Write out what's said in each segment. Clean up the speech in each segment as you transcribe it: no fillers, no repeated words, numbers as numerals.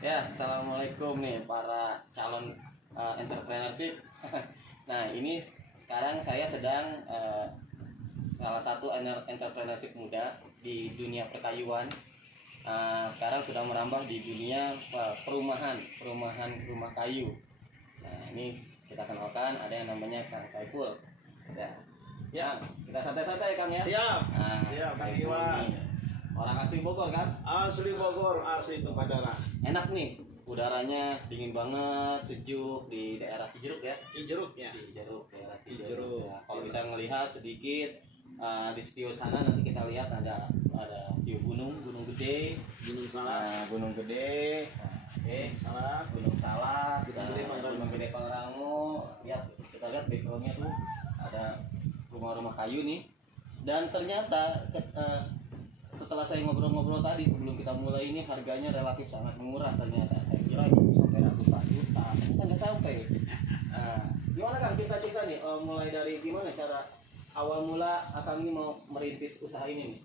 Ya, assalamualaikum nih para calon entrepreneurship. Nah, ini sekarang saya sedang salah satu entrepreneurship muda di dunia perkayuan. Sekarang sudah merambah di dunia perumahan rumah kayu. Nah, ini kita kenalkan, ada yang namanya Kang Saiful. Ya, kita santai-santai Kang ya. Siap. Siap, Kang Saiful Iwan. ini orang asli Bogor kan? Asli Bogor, asli itu Padara. Enak nih, udaranya dingin banget, sejuk di daerah Cijeruk ya. Cijeruknya. Cijeruk, daerah Cijeruk. Cijeruk. Ya, kalau bisa melihat sedikit di view sana nanti kita lihat ada view gunung gede, Gunung Salak. gunung gede. Salak. Gunung Salak, Gunung Gede Pangrango. Ya, kita lihat backgroundnya tuh ada rumah-rumah kayu nih. Dan ternyata setelah saya ngobrol-ngobrol tadi sebelum kita mulai ini, harganya relatif sangat murah ternyata. Saya kira itu sampai ratusan juta, ternyata nggak sampai. Gimana Kang cerita-cerita nih, mulai dari gimana cara awal mula Akang ini mau merintis usaha ini nih?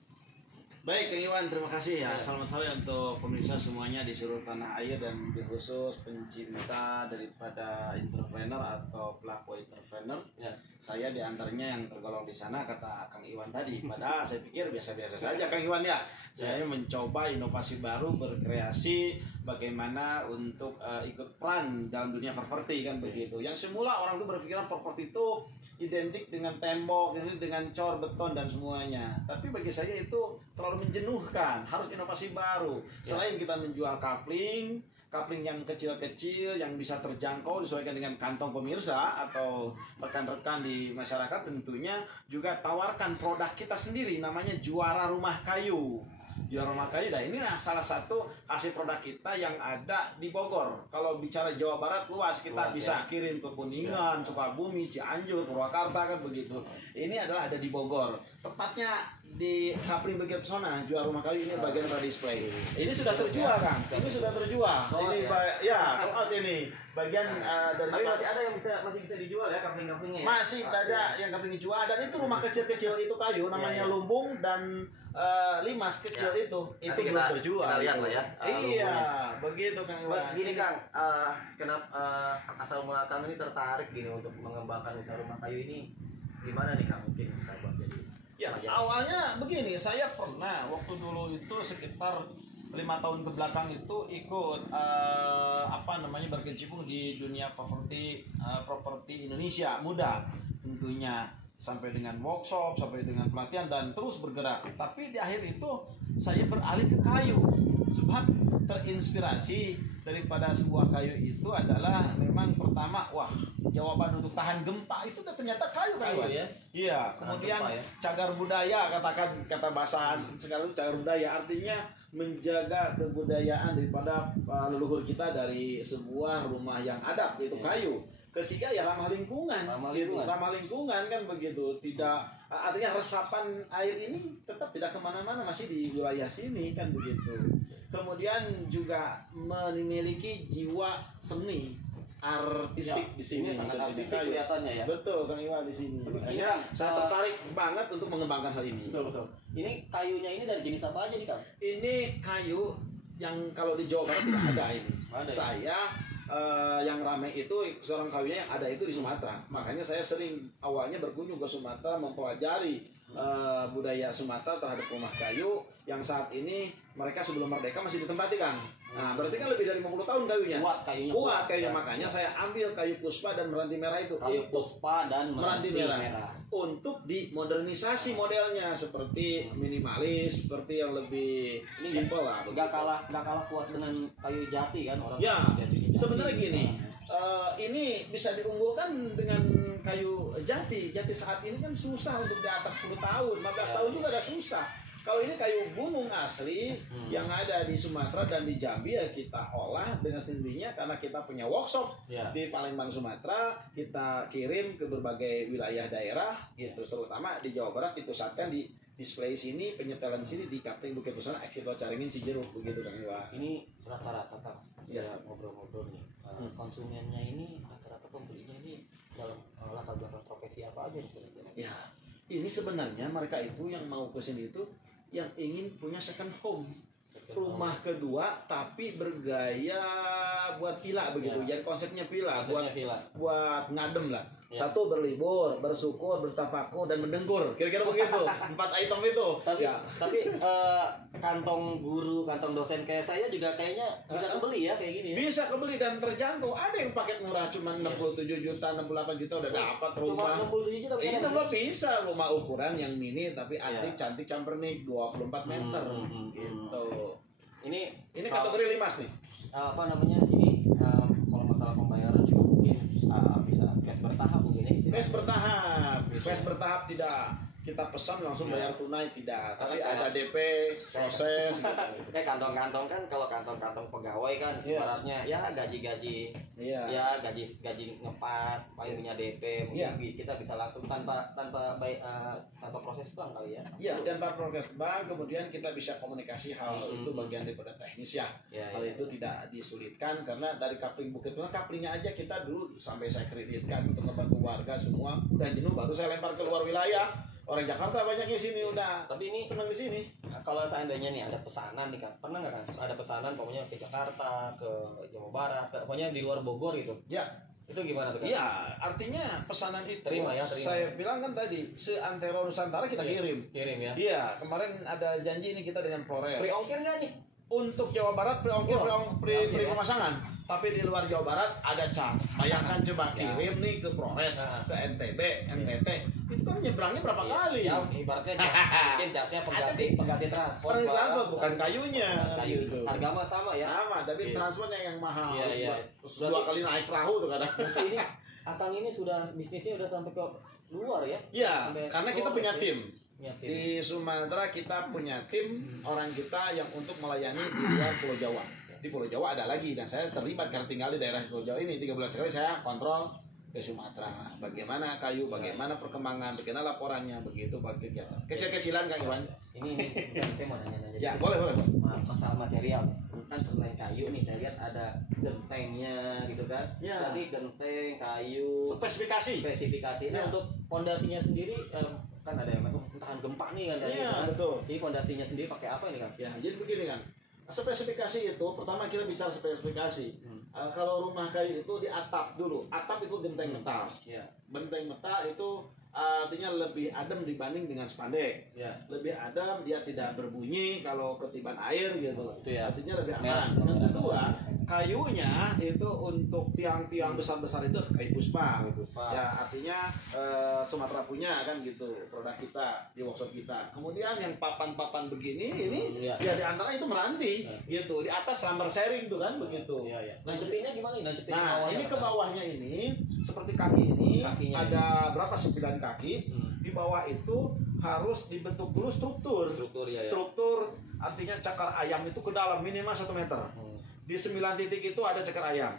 Baik, Kang Iwan, terima kasih ya. Selamat sore untuk pemirsa semuanya di seluruh tanah air dan khusus pencinta daripada entrepreneur atau pelaku entrepreneur. Ya. Saya diantaranya yang tergolong di sana, kata Kang Iwan tadi. Padahal saya pikir biasa-biasa saja Kang Iwan ya. Saya mencoba inovasi baru, berkreasi bagaimana untuk ikut peran dalam dunia properti kan begitu. Yang semula orang tuh berpikiran properti itu identik dengan tembok, dengan cor, beton dan semuanya. Tapi bagi saya itu terlalu menjenuhkan, harus inovasi baru. Selain kita menjual kapling yang kecil-kecil yang bisa terjangkau disesuaikan dengan kantong pemirsa atau rekan-rekan di masyarakat, tentunya juga tawarkan produk kita sendiri namanya Juara Rumah Kayu. Juara Rumah Kayu, nah ini salah satu hasil produk kita yang ada di Bogor. Kalau bicara Jawa Barat luas, kita bisa kirim ke Kuningan, Sukabumi, Cianjur, Purwakarta kan begitu. Ini adalah ada di Bogor. Tepatnya di Kapling Bukit Pesona, Juara Rumah Kayu ini bagian dari display. Ini sudah terjual Kang, ini sudah terjual. Ini sold out ini bagian dari. Tapi masih ada yang masih bisa dijual ya kapling-kaplingnya? Masih ada yang kapling dijual, dan itu rumah kecil-kecil itu kayu namanya lumbung dan limas kecil itu belum terjual. Kita lihat lah ya. Iya, begitu Kang Iwan. Gini Kang, kenapa asal mula Kang ini tertarik gini untuk mengembangkan usaha rumah kayu ini? Gimana nih Kang, mungkin bisa buat jadi? Ya, awalnya begini, saya pernah waktu dulu itu sekitar 5 tahun ke belakang itu ikut berkecimpung di dunia properti Indonesia muda tentunya, sampai dengan workshop, sampai dengan pelatihan dan terus bergerak. Tapi di akhir itu saya beralih ke kayu sebab terinspirasi daripada sebuah kayu itu adalah memang pertama, jawaban untuk tahan gempa itu ternyata kayu ya. Iya, kemudian cagar budaya, kata bahasa sekarang itu cagar budaya, artinya menjaga kebudayaan daripada leluhur kita dari sebuah rumah yang adab, yaitu kayu. Ketiga ya ramah lingkungan kan begitu. Tidak, artinya resapan air ini tetap tidak kemana-mana, masih di wilayah sini kan begitu. Kemudian juga memiliki jiwa seni artistik di sini. Ini sangat artistik kelihatannya ya. Betul Kang Iwan di sini. Makanya saya tertarik banget untuk mengembangkan hal ini. Betul. Ini kayunya ini dari jenis apa aja nih Kang? Ini kayu yang kalau di Jawa Barat tidak ada ini. Saya yang ramai itu seorang kayunya yang ada itu di Sumatera. Makanya saya sering awalnya berkunjung ke Sumatera, mempelajari budaya Sumatera terhadap rumah kayu yang saat ini mereka sebelum merdeka masih ditempati Kang. Nah, berarti kan lebih dari 50 tahun kayunya. Kuat kayunya. Makanya saya ambil kayu puspa dan meranti merah itu. Kayu puspa dan meranti merah. Untuk dimodernisasi modelnya seperti minimalis, seperti yang lebih simpel lah. Gak kalah kuat dengan kayu jati kan orang. Ya, sebenarnya gini. Ini bisa diunggulkan dengan kayu jati. Jati saat ini kan susah untuk di atas 10 tahun, 15 tahun juga ada susah. Kalau ini kayu gunung asli yang ada di Sumatera dan di Jambi, ya kita olah dengan sendirinya karena kita punya workshop di Palembang Sumatera, kita kirim ke berbagai wilayah daerah gitu, terutama di Jawa Barat dipusatkan di display sini, penyetelan sini di Kapling Bukit Pesona, Eksito Caringin, Cijeruk begitu Kang Iwan. Ini rata-rata Kang, ya ngobrol-ngobrol nih. Konsumennya ini rata-rata pembelinya ini dalam latar belakang profesi apa aja gitu? Ya, ini sebenarnya mereka itu yang mau ke sini itu yang ingin punya second home. rumah kedua tapi bergaya buat villa begitu. Ya. Jadi konsepnya villa, Konsepnya villa. buat ngadem lah. Ya. Satu berlibur, bersyukur, bertafakur dan mendengkur. Kira-kira begitu. 4 item itu. Tapi Ya. kantong guru, kantong dosen kayak saya juga kayaknya bisa kebeli ya kayak gini ya. Bisa kebeli dan terjangkau. Ada yang paket murah cuma 67 juta, 68 juta udah dapat Cuma rumah. 67 juta Ini bisa. belum bisa rumah ukuran yang mini tapi antik, Iya. cantik, campernik 24 meter gitu. Ini kategori limas nih. Apa namanya ini kalau masalah pembayaran juga mungkin bisa cash bertahap mungkin ya istilahnya. Cash bertahap tidak kita pesan langsung Iya. bayar tunai tidak, tapi Karena ada DP proses. Kayak kantong-kantong kan, kalau kantong-kantong pegawai kan Iya. ibaratnya ya gaji-gaji Iya. ya gaji ngepas paling punya DP mungkin Iya. kita bisa langsung tanpa proses bank kali ya. Iya, tanpa proses bank, kemudian kita bisa komunikasi hal itu bagian daripada teknis ya. Ya, Hal ya. itu tidak disulitkan karena dari kapling Bukit Tunggal, kaplingnya aja kita dulu sampai saya kreditkan untuk membantu warga semua. Udah jenuh baru saya lempar ke luar wilayah. Orang Jakarta banyaknya sini udah. Tapi ini Senang di sini. kalau seandainya nih ada pesanan nih kan, pernah nggak kan ada pesanan pokoknya ke Jakarta, ke Jawa Barat, pokoknya di luar Bogor gitu, Ya, itu gimana tuh kan? iya, artinya pesanan itu Terima. saya bilang kan tadi, seantero Nusantara kita kirim. Kirim ya. Iya, kemarin ada janji ini kita dengan Polres. Free ongkir nggak nih? Untuk Jawa Barat pre-ongkir, Pre-ongkir ya. pemasangan. Tapi di luar Jawa Barat ada charge. Bayangkan coba kirim nih ke Polres, ke NTB, NTT. Itu kan nyebrangnya berapa kali? Ya, ibaratnya mungkin jasnya pengganti transport. Transport bukan kayunya. Kayu. Gitu. Harga mah sama ya. Sama, tapi Iya. transportnya yang mahal. Iya, iya. Terus 2 kali naik perahu tuh kadang. Berarti ini Akang ini sudah bisnisnya udah sampai ke luar ya? Iya, Sampai karena ke kita Flores punya ya? tim. Punya tim. Di Sumatera kita punya tim orang kita yang untuk melayani di luar Pulau Jawa. Di Pulau Jawa ada lagi dan saya terlibat karena tinggal di daerah Pulau Jawa ini 3 bulan sekali saya kontrol ke Sumatera. Bagaimana kayu, bagaimana perkembangan, bagaimana laporannya, begitu bagi kegiatan. Kecil-kecilan Kang Iwan. Ini saya mau nanya-nanya. Ya, boleh. Masalah material. Kan selain kayu nih saya lihat ada gentengnya gitu kan. Ya. Jadi genteng, kayu, spesifikasinya Ya. untuk pondasinya sendiri kan ada yang tahan gempa nih kan tadi Iya, kan. betul. Jadi pondasinya sendiri pakai apa ini kan? Ya, jadi begini kan. Spesifikasi itu pertama kita bicara spesifikasi. Kalau rumah kayu itu di atap dulu. Atap itu genteng metal. Iya. Benteng metal itu artinya lebih adem dibanding dengan spandek. Iya. Lebih adem, dia tidak berbunyi kalau ketiban air gitu. Itu ya. Artinya lebih Merah. aman. Yang kedua, kayunya itu untuk tiang-tiang besar-besar itu kayu puspa. Ya, artinya Sumatera punya kan gitu produk kita di workshop kita. Kemudian yang papan-papan begini ini Iya. ya di antara itu meranti gitu. Di atas lumber sharing tuh kan begitu. Iya, iya. Nancepinnya gimana nih? Nancepin ke Nah, bawahnya ini apa? ke bawahnya ini seperti kaki ini Kakinya ada berapa 9 kaki. Di bawah itu harus dibentuk dulu struktur. Struktur ya. Struktur artinya cakar ayam itu ke dalam minimal 1 meter. Di 9 titik itu ada cakar ayam.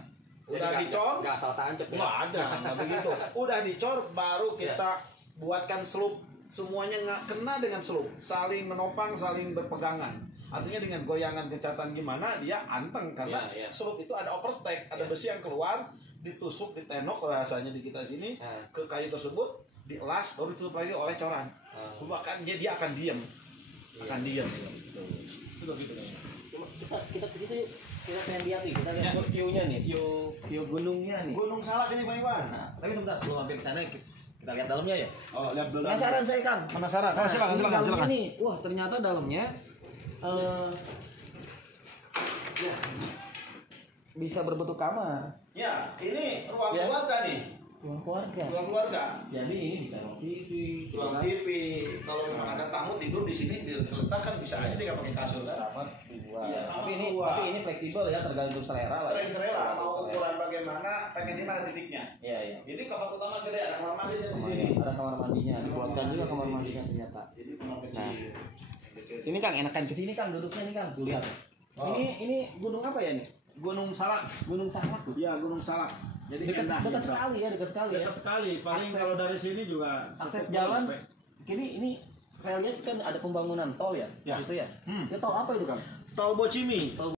Udah dicor, Enggak asal tancep ya. nggak ada, nggak begitu. Udah dicor, baru kita buatkan slope. Semuanya nggak kena dengan slope, saling menopang, saling berpegangan. Artinya dengan goyangan kecatan gimana dia anteng karena Iya, iya. slope itu ada overstack, ada Iya. besi yang keluar, ditusuk, ditenok rasanya di kita sini ke kayu tersebut, dielas, baru ditutup lagi oleh coran. Bahkan dia akan diam, akan diam. Gitu. Cuma kita ke situ yuk. Kita pengen lihat nih, kita lihat view-nya nih, view gunungnya nih. Gunung Salak ini Bang Iwan. Nah, tapi sebentar sebelum mampir ke sana kita lihat dalamnya ya. Oh, lihat dulu. Penasaran saya Kang. Penasaran? Oh, silakan, Ini silakan, dalamnya silakan. nih, wah ternyata dalamnya ya, bisa berbentuk kamar. Ya, ini ruang Ya. keluarga nih. Ruang keluarga. Ruang keluarga. Jadi ini bisa ruang TV. Ruang TV. Kalau memang ada tamu tidur di sini diletakkan bisa aja tinggal pakai kasur kan. Kamar dua. Iya, Tapi ini fleksibel ya tergantung selera lah. Terus selera mau ukuran bagaimana, pengen di mana titiknya. Iya iya. Jadi kamar utama gede, ada kamar mandi di sini. Ada kamar mandinya, dibuatkan juga kamar mandinya ternyata. Jadi kamar kecil. Nah. Ini Kang enakan kesini Kang duduknya nih Kang. Tuh lihat. Oh. Ini gunung apa ya nih? Gunung Salak. Gunung Salak tuh. Iya, Gunung Salak. Jadi Dekat enak, dekat gitu. sekali ya, dekat sekali ya. Dekat sekali. Paling Akses- kalau dari sini juga Akses satu jalan. sampai. Ini saya lihat kan ada pembangunan tol ya, Ya. gitu ya. Itu tol apa itu Kang? Tol Bocimi.